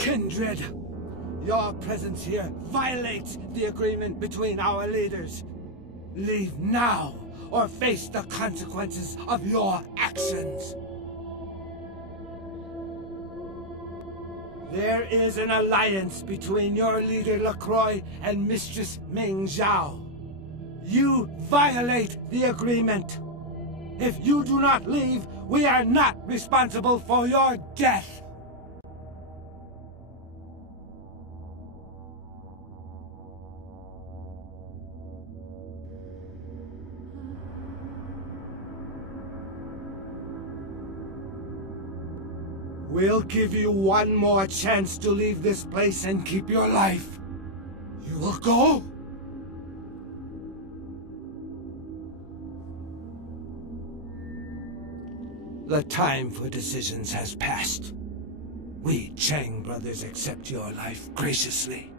Kindred, your presence here violates the agreement between our leaders. Leave now, or face the consequences of your actions. There is an alliance between your leader LaCroix and Mistress Ming Zhao. You violate the agreement. If you do not leave, we are not responsible for your death. We'll give you one more chance to leave this place and keep your life. You will go? The time for decisions has passed. We Chang brothers accept your life graciously.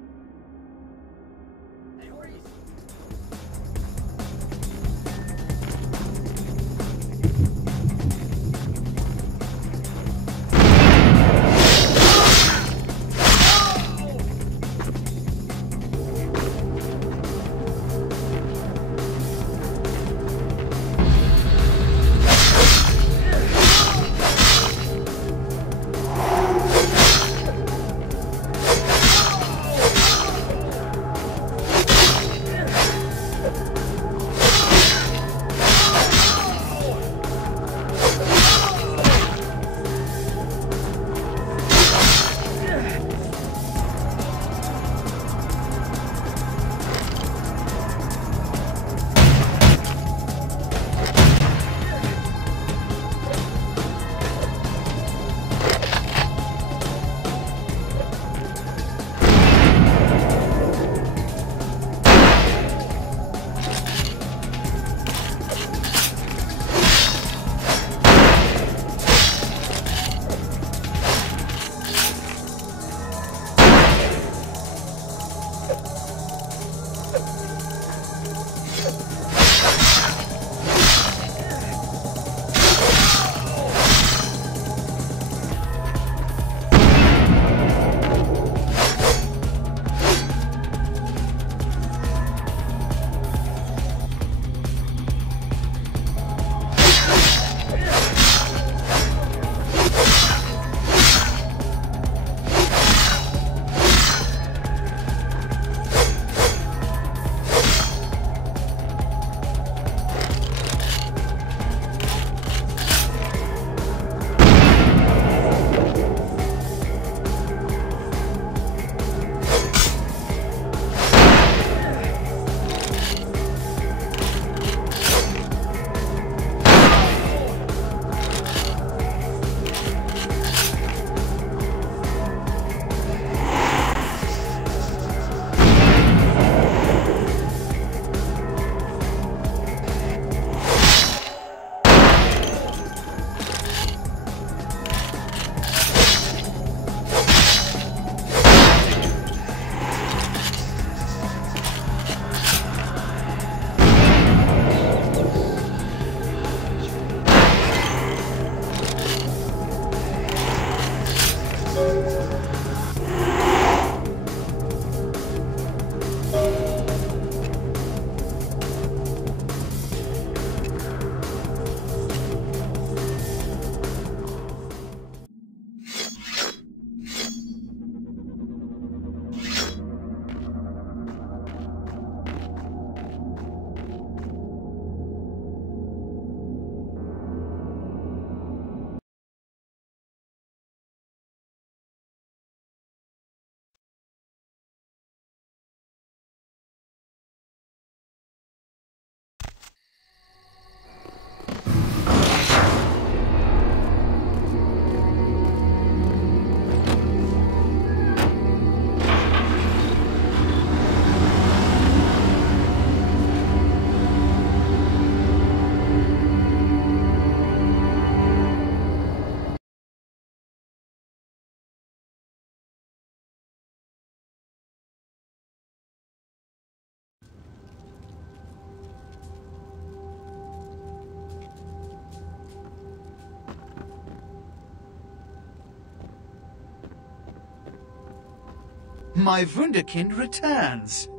My Wunderkind returns.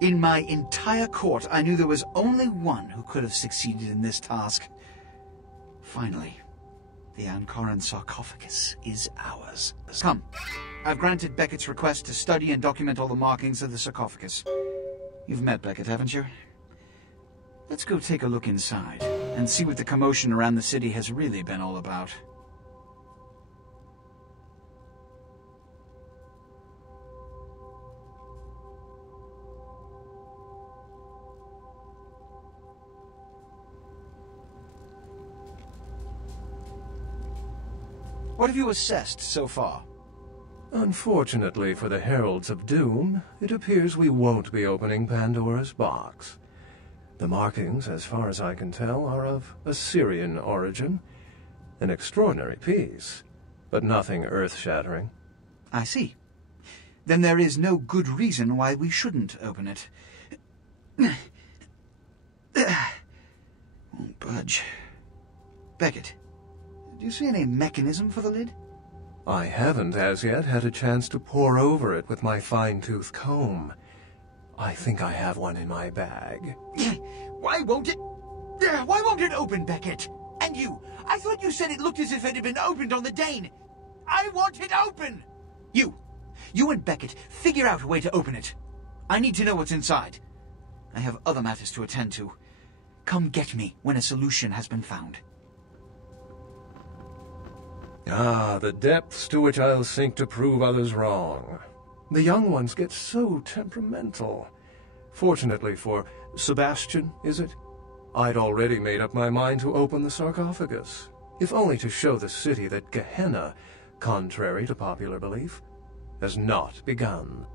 In my entire court, I knew there was only one who could have succeeded in this task. Finally, the Ankoran sarcophagus is ours. Come, I've granted Beckett's request to study and document all the markings of the sarcophagus. You've met Beckett, haven't you? Let's go take a look inside and see what the commotion around the city has really been all about. What have you assessed so far? Unfortunately for the Heralds of Doom, it appears we won't be opening Pandora's box. The markings, as far as I can tell, are of Assyrian origin. An extraordinary piece, but nothing earth-shattering. I see. Then there is no good reason why we shouldn't open it. Won't budge. Beckett, do you see any mechanism for the lid? I haven't as yet had a chance to pore over it with my fine-tooth comb. I think I have one in my bag. Why won't it open, Beckett? And you, I thought you said it looked as if it had been opened on the Dane. I want it open! You and Beckett, figure out a way to open it. I need to know what's inside. I have other matters to attend to. Come get me when a solution has been found. Ah, the depths to which I'll sink to prove others wrong. The young ones get so temperamental. Fortunately for Sebastian, is it? I'd already made up my mind to open the sarcophagus, if only to show the city that Gehenna, contrary to popular belief, has not begun.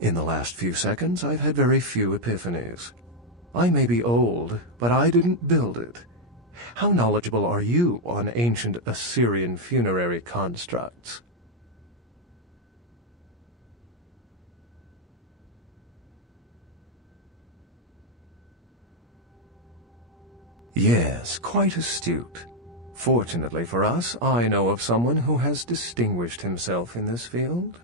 In the last few seconds, I've had very few epiphanies. I may be old, but I didn't build it. How knowledgeable are you on ancient Assyrian funerary constructs? Yes, quite astute. Fortunately for us, I know of someone who has distinguished himself in this field.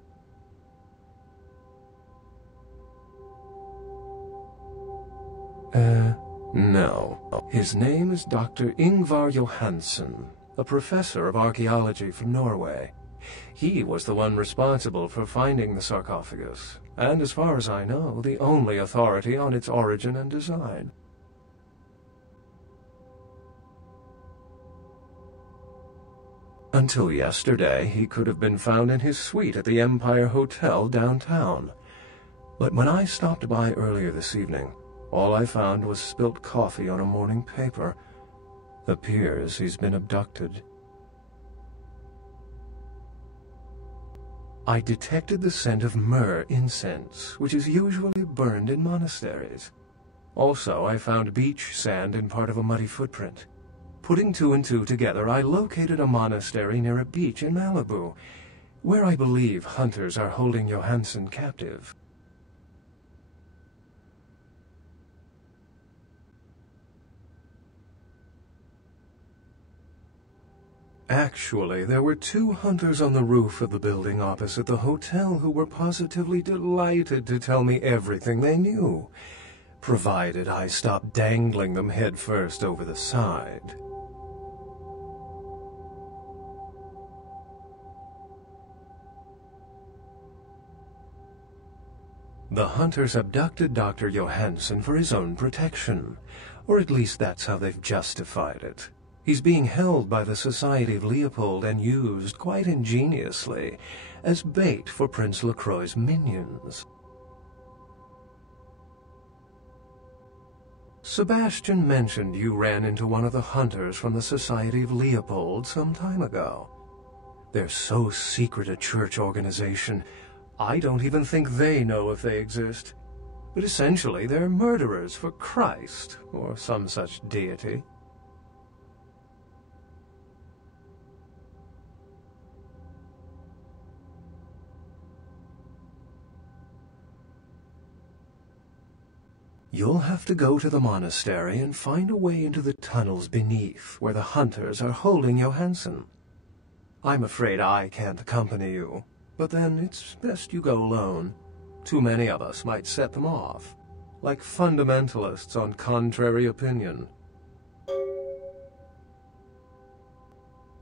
No. His name is Dr. Ingvar Johansen, a professor of archaeology from Norway. He was the one responsible for finding the sarcophagus, and as far as I know, the only authority on its origin and design. Until yesterday, he could have been found in his suite at the Empire Hotel downtown. But when I stopped by earlier this evening, all I found was spilt coffee on a morning paper. Appears he's been abducted. I detected the scent of myrrh incense, which is usually burned in monasteries. Also, I found beach sand in part of a muddy footprint. Putting two and two together, I located a monastery near a beach in Malibu, where I believe hunters are holding Johansen captive. Actually, there were 2 hunters on the roof of the building opposite the hotel who were positively delighted to tell me everything they knew, provided I stopped dangling them headfirst over the side. The hunters abducted Dr. Johansen for his own protection, or at least that's how they've justified it. He's being held by the Society of Leopold and used, quite ingeniously, as bait for Prince Lacroix's minions. Sebastian mentioned you ran into one of the hunters from the Society of Leopold some time ago. They're so secret a church organization, I don't even think they know if they exist. But essentially, they're murderers for Christ, or some such deity. You'll have to go to the monastery and find a way into the tunnels beneath where the hunters are holding Johansen. I'm afraid I can't accompany you, but then it's best you go alone. Too many of us might set them off, like fundamentalists on contrary opinion.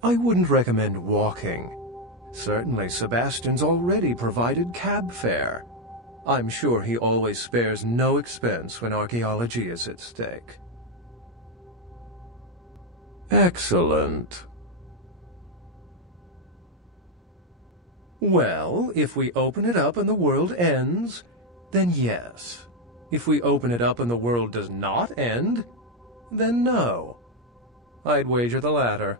I wouldn't recommend walking. Certainly Sebastian's already provided cab fare. I'm sure he always spares no expense when archaeology is at stake. Excellent. Well, if we open it up and the world ends, then yes. If we open it up and the world does not end, then no. I'd wager the latter.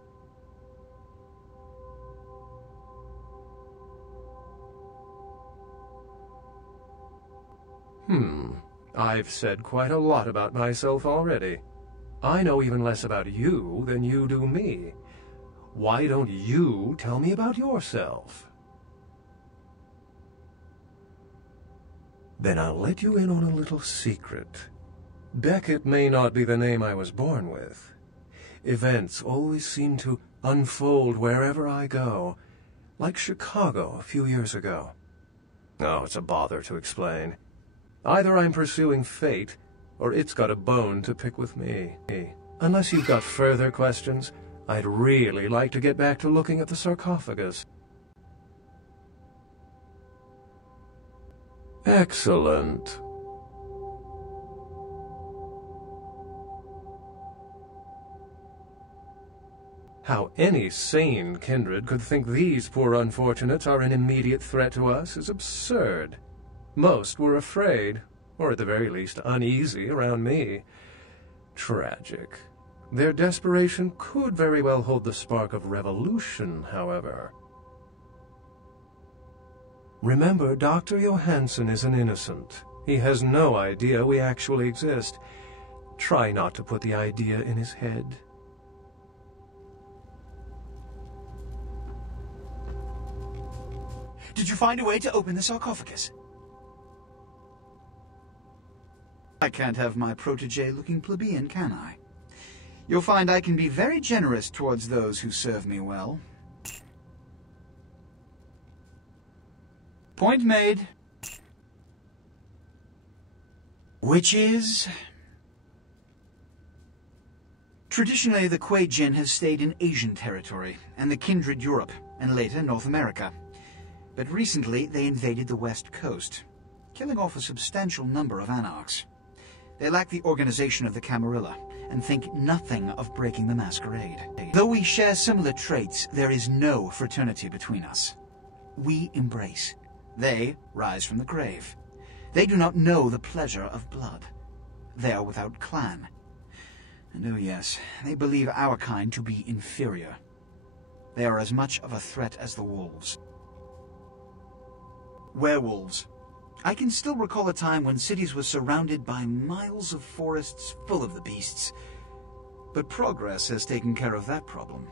I've said quite a lot about myself already. I know even less about you than you do me. Why don't you tell me about yourself? Then I'll let you in on a little secret. Beckett may not be the name I was born with. Events always seem to unfold wherever I go, like Chicago a few years ago. Oh, it's a bother to explain. Either I'm pursuing fate, or it's got a bone to pick with me. Unless you've got further questions, I'd really like to get back to looking at the sarcophagus. Excellent. How any sane kindred could think these poor unfortunates are an immediate threat to us is absurd. Most were afraid, or at the very least uneasy, around me. Tragic. Their desperation could very well hold the spark of revolution, however. Remember, Dr. Johansen is an innocent. He has no idea we actually exist. Try not to put the idea in his head. Did you find a way to open the sarcophagus? I can't have my protege looking plebeian, can I? You'll find I can be very generous towards those who serve me well. Point made. Which is... Traditionally, the Kuei Jin has stayed in Asian territory, and the kindred Europe, and later North America. But recently, they invaded the West Coast, killing off a substantial number of anarchs. They lack the organization of the Camarilla, and think nothing of breaking the masquerade. Though we share similar traits, there is no fraternity between us. We embrace. They rise from the grave. They do not know the pleasure of blood. They are without clan. And oh yes, they believe our kind to be inferior. They are as much of a threat as the wolves. Werewolves. I can still recall a time when cities were surrounded by miles of forests full of the beasts. But progress has taken care of that problem.